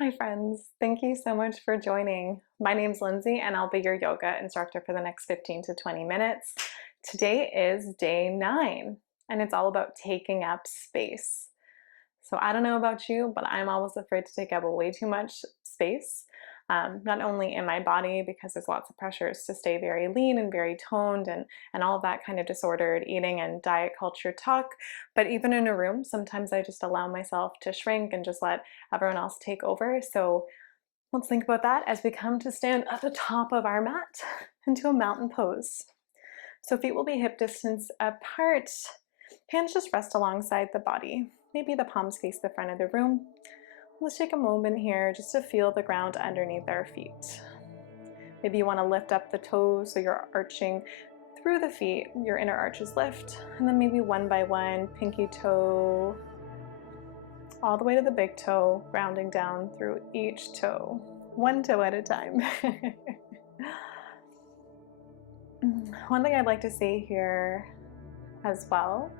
Hi friends, thank you so much for joining. My name's Lindsay and I'll be your yoga instructor for the next 15 to 20 minutes. Today is day 9 and it's all about taking up space. So I don't know about you, but I'm always afraid to take up way too much space. Not only in my body, because there's lots of pressures to stay very lean and very toned and all of that kind of disordered eating and diet culture talk, but even in a room, sometimes I just allow myself to shrink and just let everyone else take over. So let's think about that as we come to stand at the top of our mat into a mountain pose. So feet will be hip distance apart. Hands just rest alongside the body. Maybe the palms face the front of the room. Let's take a moment here just to feel the ground underneath our feet. Maybe you want to lift up the toes so you're arching through the feet. Your inner arches lift, and then maybe one by one, pinky toe, all the way to the big toe, rounding down through each toe, one toe at a time. One thing I'd like to say here as well,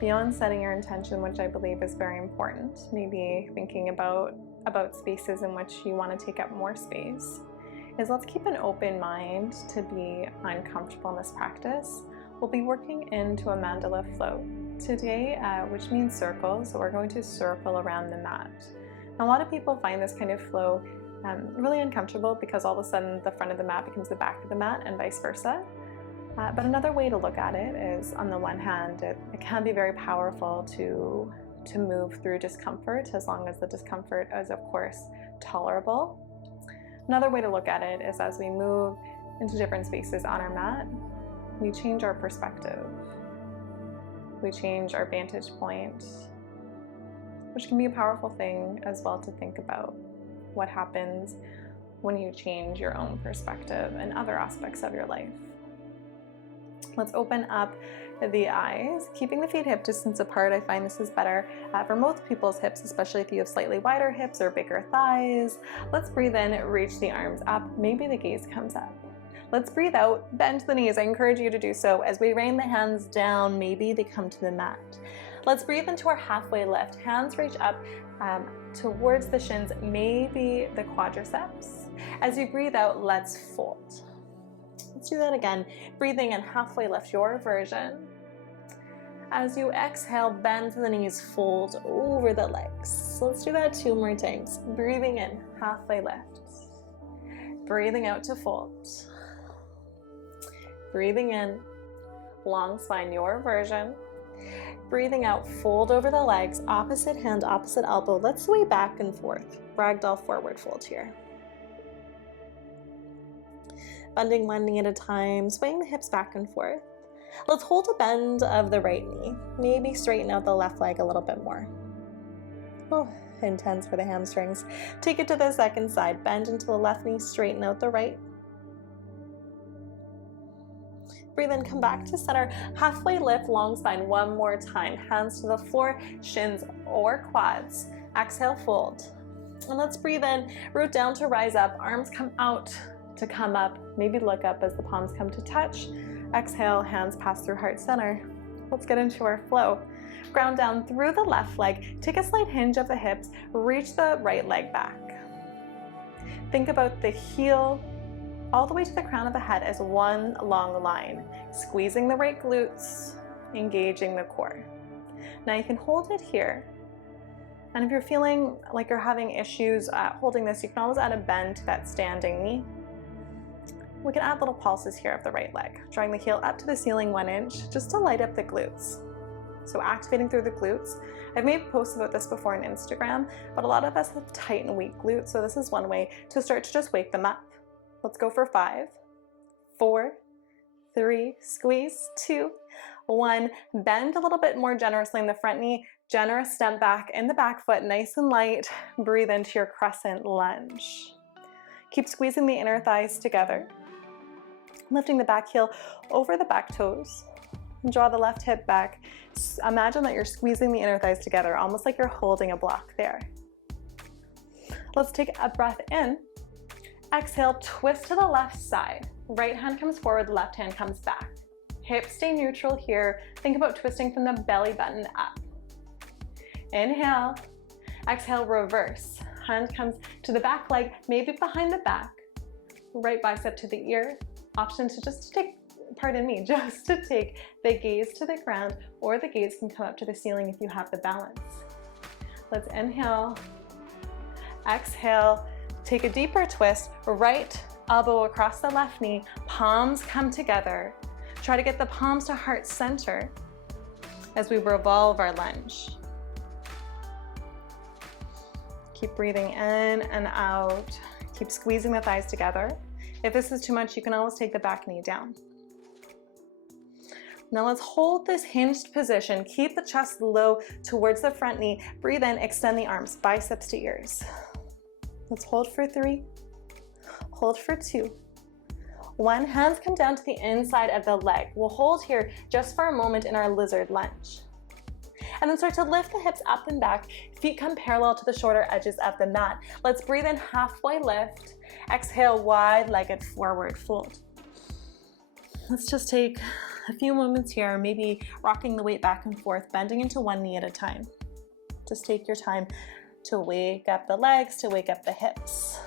beyond setting your intention, which I believe is very important, maybe thinking about spaces in which you want to take up more space, is let's keep an open mind to be uncomfortable in this practice. We'll be working into a Mandala flow today, which means circles. So we're going to circle around the mat. Now, a lot of people find this kind of flow really uncomfortable because all of a sudden the front of the mat becomes the back of the mat and vice versa. But another way to look at it is, on the one hand, it can be very powerful to move through discomfort, as long as the discomfort is, of course, tolerable. Another way to look at it is, as we move into different spaces on our mat, we change our perspective. We change our vantage point, which can be a powerful thing as well to think about. What happens when you change your own perspective and other aspects of your life? Let's open up the eyes, keeping the feet hip distance apart. I find this is better for most people's hips, especially if you have slightly wider hips or bigger thighs. Let's breathe in, reach the arms up. Maybe the gaze comes up. Let's breathe out, bend the knees. I encourage you to do so. As we rain the hands down, maybe they come to the mat. Let's breathe into our halfway lift. Hands reach up towards the shins, maybe the quadriceps. As you breathe out, let's fold. Let's do that again. Breathing in, halfway lift, your version. As you exhale, bend the knees, fold over the legs. Let's do that 2 more times. Breathing in, halfway lift. Breathing out to fold. Breathing in, long spine, your version. Breathing out, fold over the legs, opposite hand, opposite elbow. Let's sway back and forth. Ragdoll forward fold here. Bending one knee at a time, swaying the hips back and forth. Let's hold a bend of the right knee. Maybe straighten out the left leg a little bit more. Oh, intense for the hamstrings. Take it to the second side. Bend into the left knee, straighten out the right. Breathe in, come back to center. Halfway lift, long spine, one more time. Hands to the floor, shins or quads. Exhale, fold. And let's breathe in, root down to rise up. Arms come out to come up. Maybe look up as the palms come to touch. Exhale, hands pass through heart center. Let's get into our flow. Ground down through the left leg. Take a slight hinge of the hips. Reach the right leg back. Think about the heel all the way to the crown of the head as one long line. Squeezing the right glutes, engaging the core. Now you can hold it here. And if you're feeling like you're having issues holding this, you can always add a bend to that standing knee. We can add little pulses here of the right leg, drawing the heel up to the ceiling 1 inch, just to light up the glutes. So activating through the glutes. I've made posts about this before on Instagram, but a lot of us have tight and weak glutes, so this is one way to start to just wake them up. Let's go for 5, 4, 3, squeeze, 2, 1. Bend a little bit more generously in the front knee. Generous step back in the back foot, nice and light. Breathe into your crescent lunge. Keep squeezing the inner thighs together. Lifting the back heel over the back toes. Draw the left hip back. Imagine that you're squeezing the inner thighs together, almost like you're holding a block there. Let's take a breath in. Exhale, twist to the left side. Right hand comes forward, left hand comes back. Hips stay neutral here. Think about twisting from the belly button up. Inhale. Exhale, reverse. Hand comes to the back leg, maybe behind the back. Right bicep to the ear. Option to just take the gaze to the ground, or the gaze can come up to the ceiling if you have the balance. Let's inhale. Exhale. Take a deeper twist. Right elbow across the left knee. Palms come together. Try to get the palms to heart center as we revolve our lunge. Keep breathing in and out. Keep squeezing the thighs together. If this is too much, you can always take the back knee down. Now let's hold this hinged position. Keep the chest low towards the front knee. Breathe in, extend the arms, biceps to ears. Let's hold for 3, hold for 2. 1, hands come down to the inside of the leg. We'll hold here just for a moment in our lizard lunge. And then start to lift the hips up and back. Feet come parallel to the shorter edges of the mat. Let's breathe in, halfway lift. Exhale, wide-legged forward fold. Let's just take a few moments here, maybe rocking the weight back and forth, bending into one knee at a time. Just take your time to wake up the legs, to wake up the hips.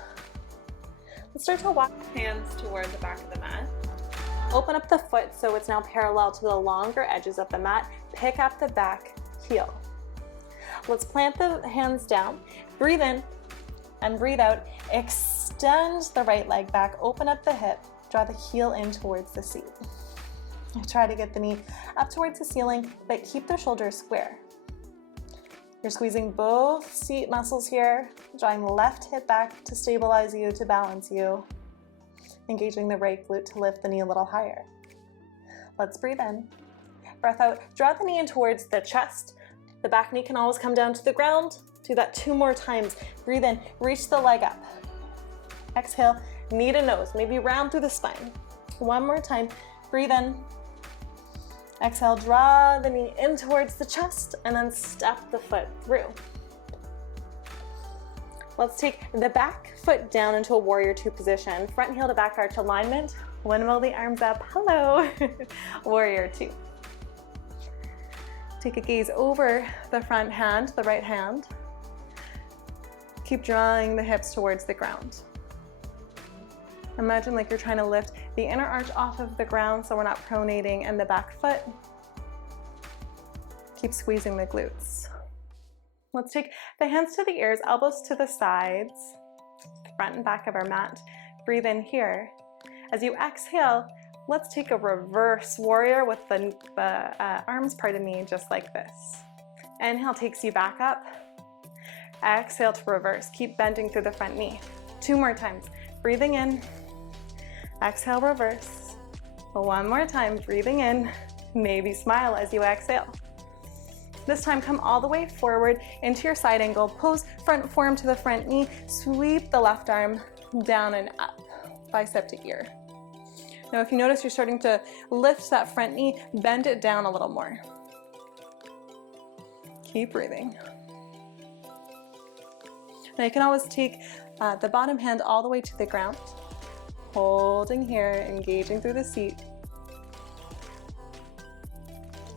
Let's start to walk hands toward the back of the mat. Open up the foot so it's now parallel to the longer edges of the mat. Pick up the back heel. Let's plant the hands down. Breathe in and breathe out. Extend the right leg back. Open up the hip. Draw the heel in towards the seat. Try to get the knee up towards the ceiling, but keep the shoulders square. You're squeezing both seat muscles here, drawing the left hip back to stabilize you, to balance you. Engaging the right glute to lift the knee a little higher. Let's breathe in. Breath out. Draw the knee in towards the chest. The back knee can always come down to the ground. Do that 2 more times. Breathe in. Reach the leg up. Exhale. Knee to nose. Maybe round through the spine. 1 more time. Breathe in. Exhale. Draw the knee in towards the chest and then step the foot through. Let's take the back foot down into a warrior 2 position. Front heel to back arch alignment. Windmill the arms up. Hello. Warrior 2. Take a gaze over the front hand, the right hand. Keep drawing the hips towards the ground. Imagine like you're trying to lift the inner arch off of the ground so we're not pronating in the back foot. Keep squeezing the glutes. Let's take the hands to the ears, elbows to the sides, front and back of our mat. Breathe in here. As you exhale, let's take a reverse warrior with the arms, just like this. Inhale takes you back up. Exhale to reverse. Keep bending through the front knee. 2 more times. Breathing in. Exhale, reverse. 1 more time. Breathing in. Maybe smile as you exhale. This time, come all the way forward into your side angle pose, front forearm to the front knee, sweep the left arm down and up, bicep to ear. Now, if you notice you're starting to lift that front knee, bend it down a little more. Keep breathing. Now, you can always take the bottom hand all the way to the ground, holding here, engaging through the seat.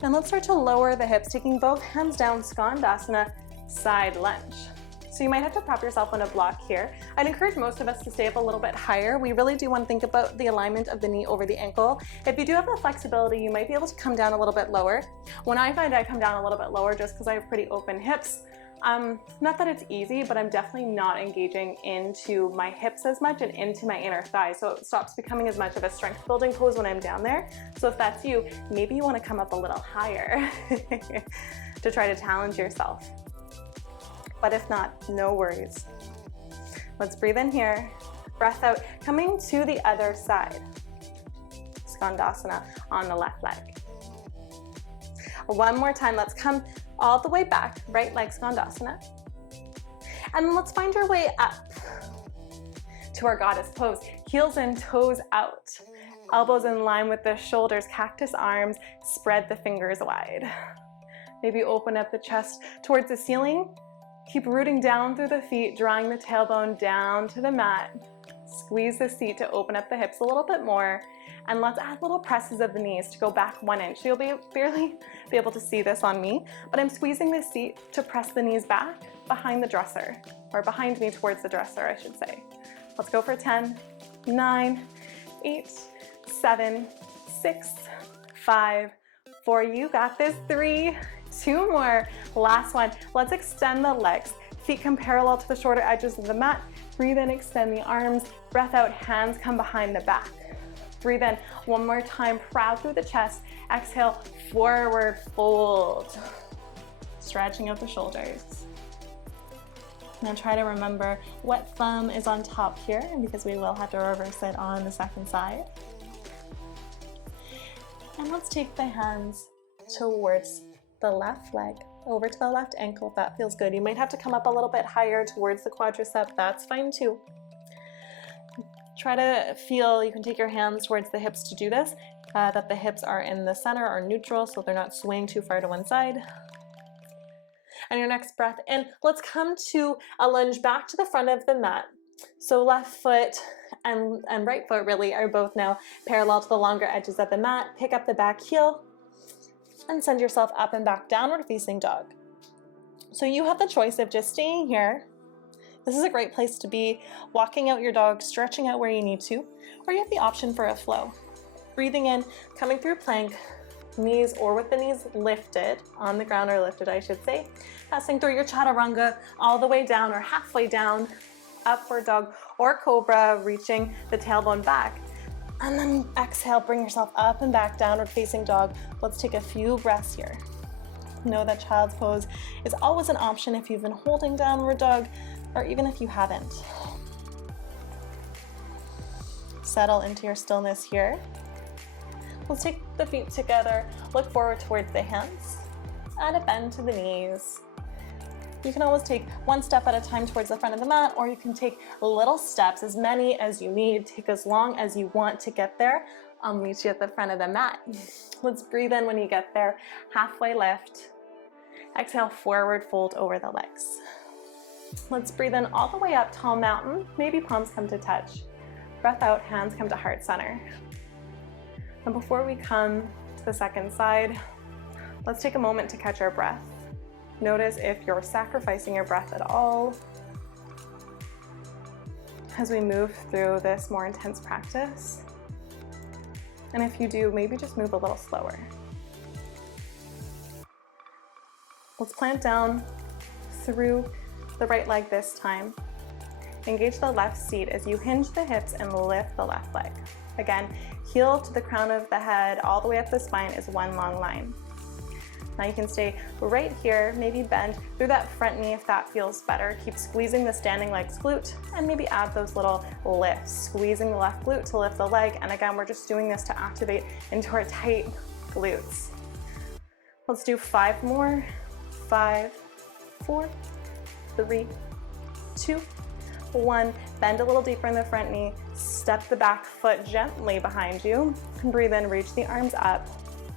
And let's start to lower the hips, taking both hands down, Skandasana, side lunge. So you might have to prop yourself on a block here. I'd encourage most of us to stay up a little bit higher. We really do want to think about the alignment of the knee over the ankle. If you do have the flexibility, you might be able to come down a little bit lower. When I find I come down a little bit lower just because I have pretty open hips, not that it's easy, but I'm definitely not engaging into my hips as much and into my inner thigh. So it stops becoming as much of a strength building pose when I'm down there. So if that's you, maybe you want to come up a little higher to try to challenge yourself. But if not, no worries. Let's breathe in here, breath out, coming to the other side. Skandasana on the left leg. 1 more time, let's come all the way back, right leg Skandasana. And then let's find your way up to our goddess pose. Heels in, toes out. Elbows in line with the shoulders, cactus arms, spread the fingers wide. Maybe open up the chest towards the ceiling. Keep rooting down through the feet, drawing the tailbone down to the mat. Squeeze the seat to open up the hips a little bit more. And let's add little presses of the knees to go back 1 inch. You'll barely be able to see this on me, but I'm squeezing the seat to press the knees back. behind the dresser, or behind me towards the dresser, I should say. Let's go for 10, 9, 8, 7, 6, 5, 4, you got this, 3, 2 more, last one. Let's extend the legs. Feet come parallel to the shoulder edges of the mat. Breathe in, extend the arms. Breath out, hands come behind the back. Breathe in, one more time, proud through the chest. Exhale, forward fold. Stretching out the shoulders. Now try to remember what thumb is on top here, because we will have to reverse it on the second side. And let's take the hands towards the left leg, over to the left ankle if that feels good. You might have to come up a little bit higher towards the quadricep, that's fine too. Try to feel, you can take your hands towards the hips to do this, that the hips are in the center or neutral so they're not swaying too far to one side. And your next breath in, let's come to a lunge back to the front of the mat. So left foot and right foot really are both now parallel to the longer edges of the mat. Pick up the back heel and send yourself up and back, downward facing dog. So you have the choice of just staying here. This is a great place to be, walking out your dog, stretching out where you need to, or you have the option for a flow. Breathing in, coming through plank, knees or with the knees lifted, on the ground or lifted I should say, passing through your chaturanga all the way down or halfway down, upward dog or cobra, reaching the tailbone back. And then exhale, bring yourself up and back, downward facing dog. Let's take a few breaths here. Know that child's pose is always an option if you've been holding downward dog, or even if you haven't. Settle into your stillness here. Let's take the feet together, look forward towards the hands, add a bend to the knees. You can always take one step at a time towards the front of the mat, or you can take little steps, as many as you need. Take as long as you want to get there. I'll meet you at the front of the mat. Let's breathe in when you get there, halfway lift. Exhale, forward fold over the legs. Let's breathe in all the way up, tall mountain, maybe palms come to touch. Breath out, hands come to heart center. And before we come to the second side, let's take a moment to catch our breath. Notice if you're sacrificing your breath at all as we move through this more intense practice. And if you do, maybe just move a little slower. Let's plant down through the right leg this time. Engage the left seat as you hinge the hips and lift the left leg. Again, heel to the crown of the head, all the way up the spine is one long line. Now you can stay right here, maybe bend through that front knee if that feels better. Keep squeezing the standing legs glute and maybe add those little lifts, squeezing the left glute to lift the leg. And again, we're just doing this to activate into our tight glutes. Let's do 5 more. 5, 4, 3, 2, 1. Bend a little deeper in the front knee. Step the back foot gently behind you. Breathe in, reach the arms up.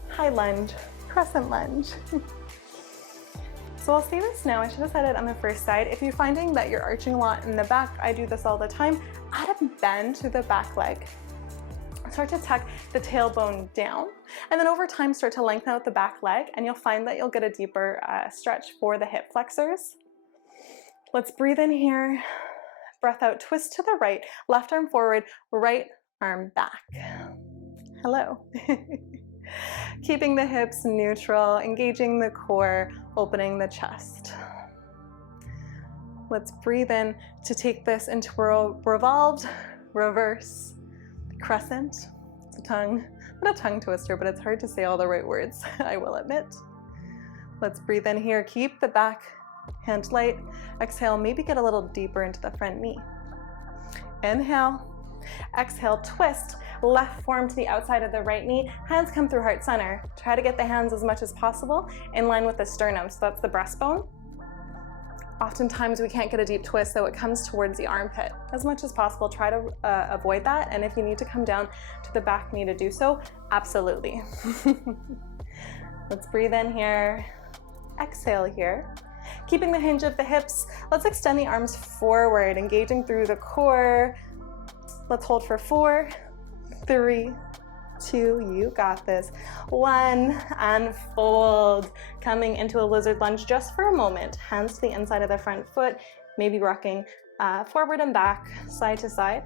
High lunge, crescent lunge. So I'll say this now, I should have said it on the first side. If you're finding that you're arching a lot in the back, I do this all the time, add a bend to the back leg. Start to tuck the tailbone down, and then over time start to lengthen out the back leg, and you'll find that you'll get a deeper stretch for the hip flexors. Let's breathe in here, breath out, twist to the right, left arm forward, right arm back. Hello. Keeping the hips neutral, engaging the core, opening the chest. Let's breathe in to take this into a revolved, reverse, crescent. It's not a tongue twister, but it's hard to say all the right words, I will admit. Let's breathe in here, keep the back hand light. Exhale, maybe get a little deeper into the front knee. Inhale, exhale, twist, left form to the outside of the right knee, hands come through heart center. Try to get the hands as much as possible in line with the sternum, so that's the breastbone. Oftentimes we can't get a deep twist, so it comes towards the armpit. As much as possible, try to avoid that, and if you need to come down to the back knee to do so, absolutely. Let's breathe in here, exhale here. Keeping the hinge of the hips, let's extend the arms forward, engaging through the core. Let's hold for 4, 3, 2, you got this. 1, and fold. Coming into a lizard lunge just for a moment. Hands to the inside of the front foot, maybe rocking forward and back, side to side.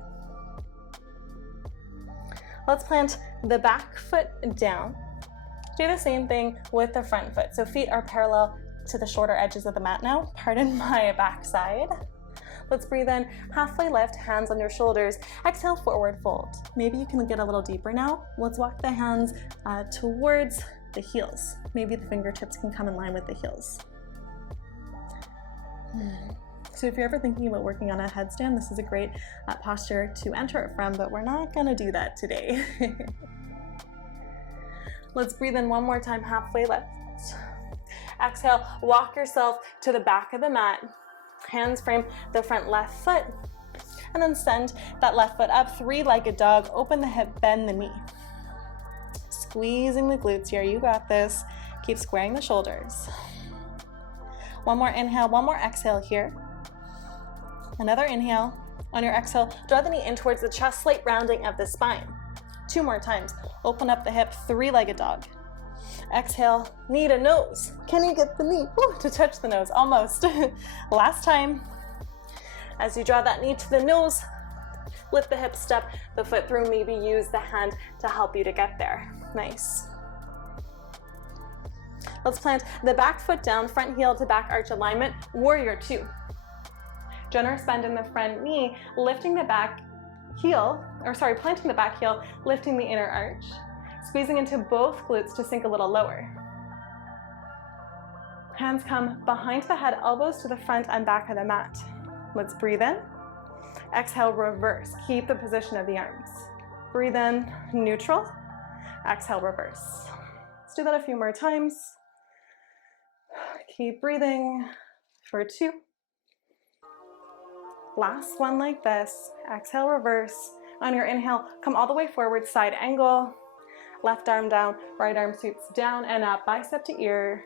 Let's plant the back foot down. Do the same thing with the front foot. So feet are parallel to the shorter edges of the mat now. Pardon my backside. Let's breathe in, halfway lift, hands on your shoulders. Exhale, forward fold. Maybe you can get a little deeper now. Let's walk the hands towards the heels. Maybe the fingertips can come in line with the heels. So if you're ever thinking about working on a headstand, this is a great posture to enter it from, but we're not gonna do that today. Let's breathe in one more time, halfway lift. Exhale, walk yourself to the back of the mat. Hands frame the front left foot, and then send that left foot up, 3-legged dog. Open the hip, bend the knee. Squeezing the glutes here, you got this. Keep squaring the shoulders. One more inhale, one more exhale here. Another inhale. On your exhale, draw the knee in towards the chest, slight rounding of the spine. 2 more times. Open up the hip, 3-legged dog. Exhale, knee to nose. Can you get the knee to touch the nose? Almost. Last time. As you draw that knee to the nose, lift the hip, step the foot through. Maybe use the hand to help you to get there. Nice. Let's plant the back foot down, front heel to back arch alignment, warrior 2. Generous bend in the front knee, lifting the back heel, planting the back heel, lifting the inner arch. Squeezing into both glutes to sink a little lower. Hands come behind the head, elbows to the front and back of the mat. Let's breathe in. Exhale, reverse. Keep the position of the arms. Breathe in, neutral. Exhale, reverse. Let's do that a few more times. Keep breathing for 2. Last one like this. Exhale, reverse. On your inhale, come all the way forward, side angle. Left arm down, right arm sweeps down and up, bicep to ear.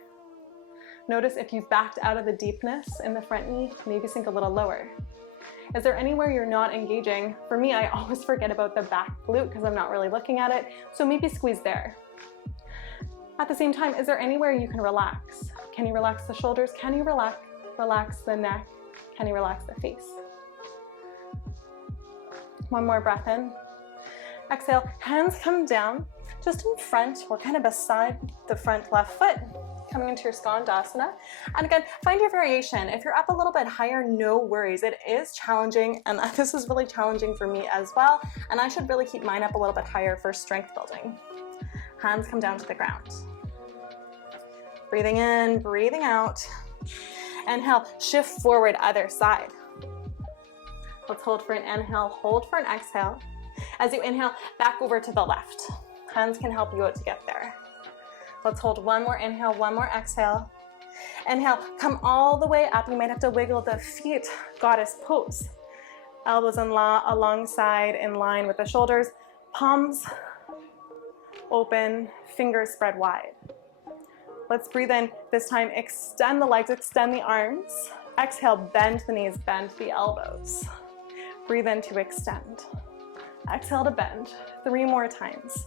Notice if you've backed out of the deepness in the front knee, maybe sink a little lower. Is there anywhere you're not engaging? For me, I always forget about the back glute because I'm not really looking at it, so maybe squeeze there. At the same time, is there anywhere you can relax? Can you relax the shoulders? Can you relax the neck? Can you relax the face? One more breath in. Exhale, hands come down. Just in front, or kind of beside the front left foot, coming into your Skandasana. And again, find your variation. If you're up a little bit higher, no worries. It is challenging, and this is really challenging for me as well, and I should really keep mine up a little bit higher for strength building. Hands come down to the ground. Breathing in, breathing out. Inhale, shift forward, other side. Let's hold for an inhale, hold for an exhale. As you inhale, back over to the left. Hands can help you out to get there. Let's hold one more inhale, one more exhale. Inhale, come all the way up. You might have to wiggle the feet, goddess pose. Elbows alongside in line with the shoulders. Palms open, fingers spread wide. Let's breathe in. This time, extend the legs, extend the arms. Exhale, bend the knees, bend the elbows. Breathe in to extend. Exhale to bend. 3 more times.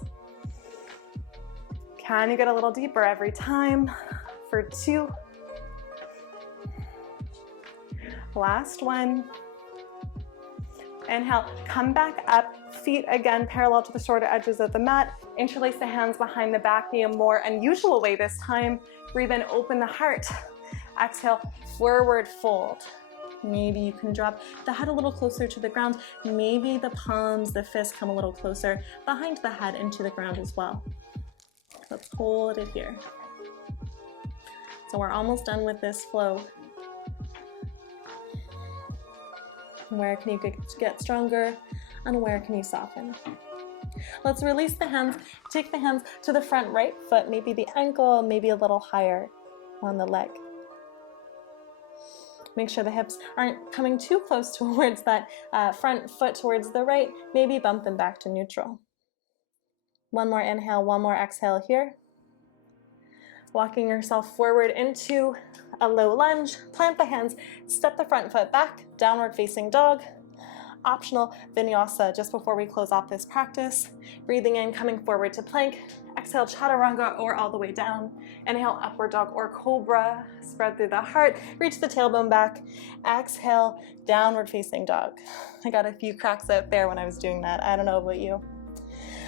Can you get a little deeper every time? For 2. Last one. Inhale, come back up. Feet again parallel to the shorter edges of the mat. Interlace the hands behind the back in a more unusual way this time. Breathe in, open the heart. Exhale, forward fold. Maybe you can drop the head a little closer to the ground. Maybe the palms, the fists come a little closer behind the head into the ground as well. Let's hold it here. So we're almost done with this flow. Where can you get stronger and where can you soften? Let's release the hands. Take the hands to the front right foot, maybe the ankle, maybe a little higher on the leg. Make sure the hips aren't coming too close towards that front foot towards the right. Maybe bump them back to neutral. One more inhale, one more exhale here. Walking yourself forward into a low lunge. Plant the hands, step the front foot back, downward facing dog. optional vinyasa just before we close off this practice. Breathing in, coming forward to plank. Exhale, chaturanga or all the way down. Inhale, upward dog or cobra. Spread through the heart, reach the tailbone back. Exhale, downward facing dog. I got a few cracks out there when I was doing that. I don't know about you.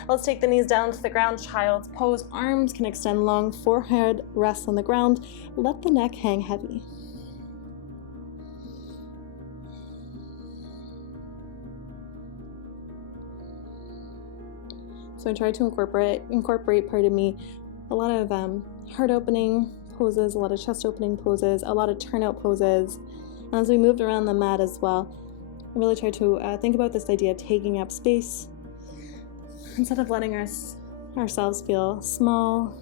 Let's take the knees down to the ground, child's pose. Arms can extend long, forehead rests on the ground. Let the neck hang heavy. So I try to incorporate, pardon me, a lot of heart opening poses, a lot of chest opening poses, a lot of turnout poses. And as we moved around the mat as well, I really try to think about this idea of taking up space. Instead of letting ourselves feel small,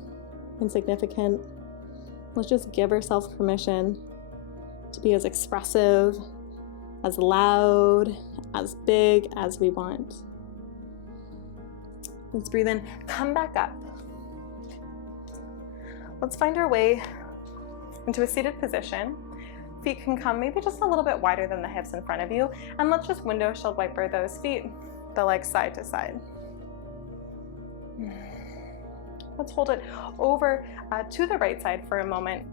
insignificant, let's just give ourselves permission to be as expressive, as loud, as big as we want. Let's breathe in, come back up. Let's find our way into a seated position. Feet can come maybe just a little bit wider than the hips in front of you, and let's just windshield wiper those feet, the legs side to side. Let's hold it over to the right side for a moment.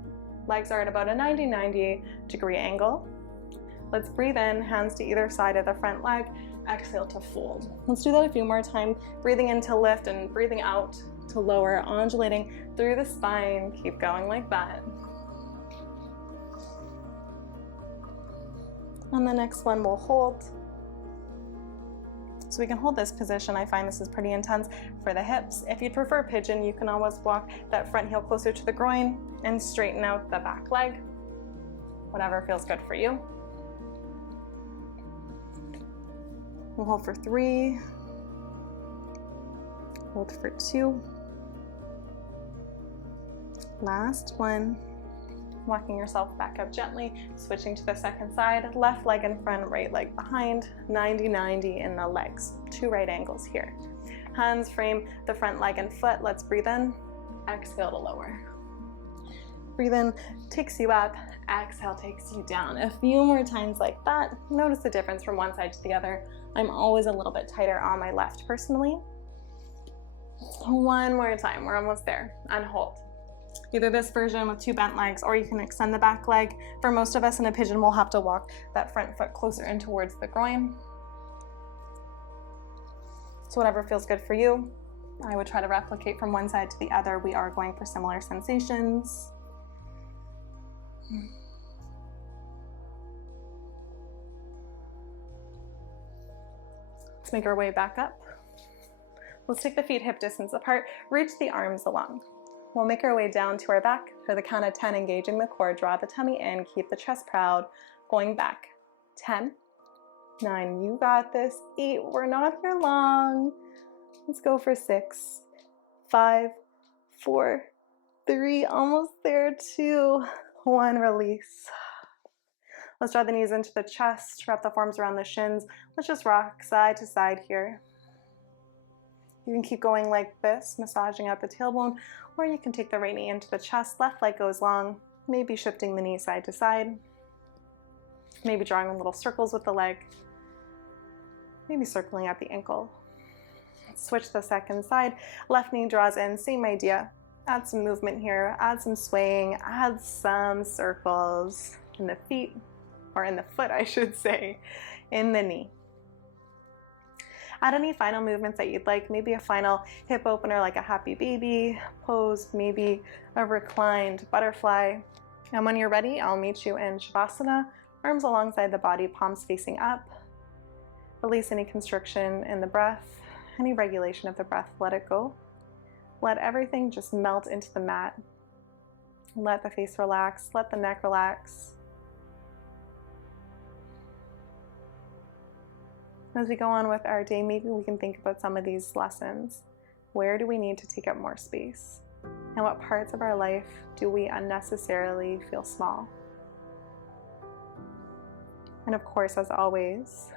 Legs are at about a 90 degree angle. Let's breathe in, hands to either side of the front leg. Exhale to fold. Let's do that a few more times. Breathing in to lift and breathing out to lower, undulating through the spine. Keep going like that. On the next one, we'll hold. So we can hold this position. I find this is pretty intense for the hips. If you prefer pigeon, you can always walk that front heel closer to the groin and straighten out the back leg. Whatever feels good for you. We'll hold for 3. Hold for 2. Last one. Walking yourself back up gently, switching to the second side, left leg in front, right leg behind, 90-90 in the legs, 2 right angles here. Hands frame the front leg and foot. Let's breathe in, exhale to lower. Breathe in, takes you up, exhale takes you down. A few more times like that. Notice the difference from one side to the other. I'm always a little bit tighter on my left personally. One more time, we're almost there, and hold. Either this version with 2 bent legs, or you can extend the back leg. For most of us in a pigeon, we'll have to walk that front foot closer in towards the groin. So whatever feels good for you. I would try to replicate from one side to the other. We are going for similar sensations. Let's make our way back up. Let's take the feet hip distance apart, reach the arms along. We'll make our way down to our back for the count of 10, engaging the core. Draw the tummy in, keep the chest proud, going back. 10, 9, you got this. 8, we're not here long. Let's go for 6, 5, 4, 3, almost there, 2, 1, release. Let's draw the knees into the chest, wrap the forearms around the shins. Let's just rock side to side here. You can keep going like this, massaging out the tailbone, or you can take the right knee into the chest, left leg goes long, maybe shifting the knee side to side, maybe drawing little circles with the leg, maybe circling at the ankle. Switch the second side, left knee draws in, same idea. Add some movement here, add some swaying, add some circles in the feet, or in the foot I should say, in the knee. Add any final movements that you'd like, maybe a final hip opener like a happy baby pose, maybe a reclined butterfly. And when you're ready, I'll meet you in Shavasana, arms alongside the body, palms facing up. Release any constriction in the breath, any regulation of the breath, let it go. Let everything just melt into the mat. Let the face relax, let the neck relax. As we go on with our day, maybe we can think about some of these lessons. Where do we need to take up more space? And what parts of our life do we unnecessarily feel small? And of course, as always,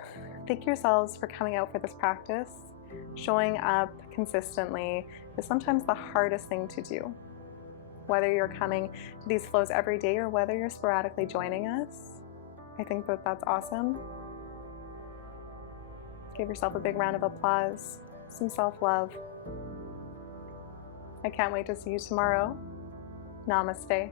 thank yourselves for coming out for this practice. Showing up consistently is sometimes the hardest thing to do. Whether you're coming to these flows every day or whether you're sporadically joining us, I think that that's awesome. Give yourself a big round of applause, some self-love. I can't wait to see you tomorrow. Namaste.